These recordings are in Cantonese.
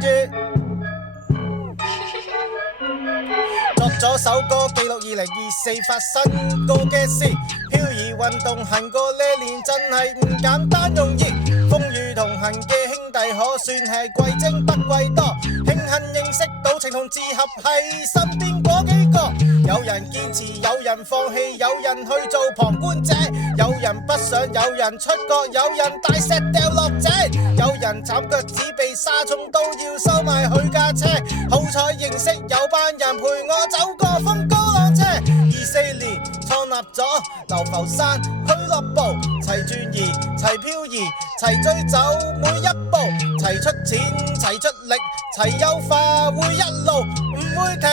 跟住作咗首歌記錄2024發生過嘅事，漂移運動行過呢年真係唔簡單容易，風雨同行嘅兄弟可算係貴精不貴多，慶幸認識到情同志合係身邊嗰幾個，有人堅持，有人放棄，有人去做旁觀者，有人不想，有人出國，有人大石掉落井，有人斬腳趾被沙蟲都要收埋佢架車，好彩認識有班人陪我走過風高浪斜，24年創立咗流浮山俱樂部，齊轉移，齊漂移，齊追走每一步，齊出錢，齊出力，齊優化會一路唔會停，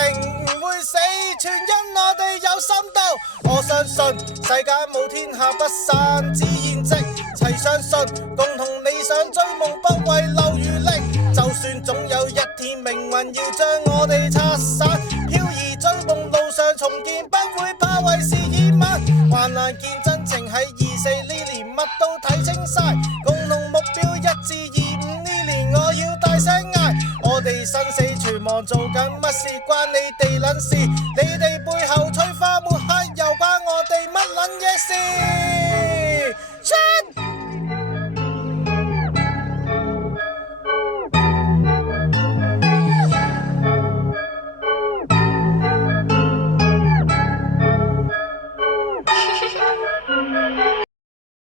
唔會死，全因我哋有深度。我相信世界冇天下不散之筵席，齊相信共同理想追夢不為留餘力，就算總有一天命運要將我哋拆散，漂移追夢路上重建不會怕為時已晚，患難見真情喺24呢年乜都睇清晒，共同目標1425呢年我要大聲嗌，我哋生死存亡做緊乜事關你哋撚事，你哋背後吹花抹黑又關我哋乜撚嘢事？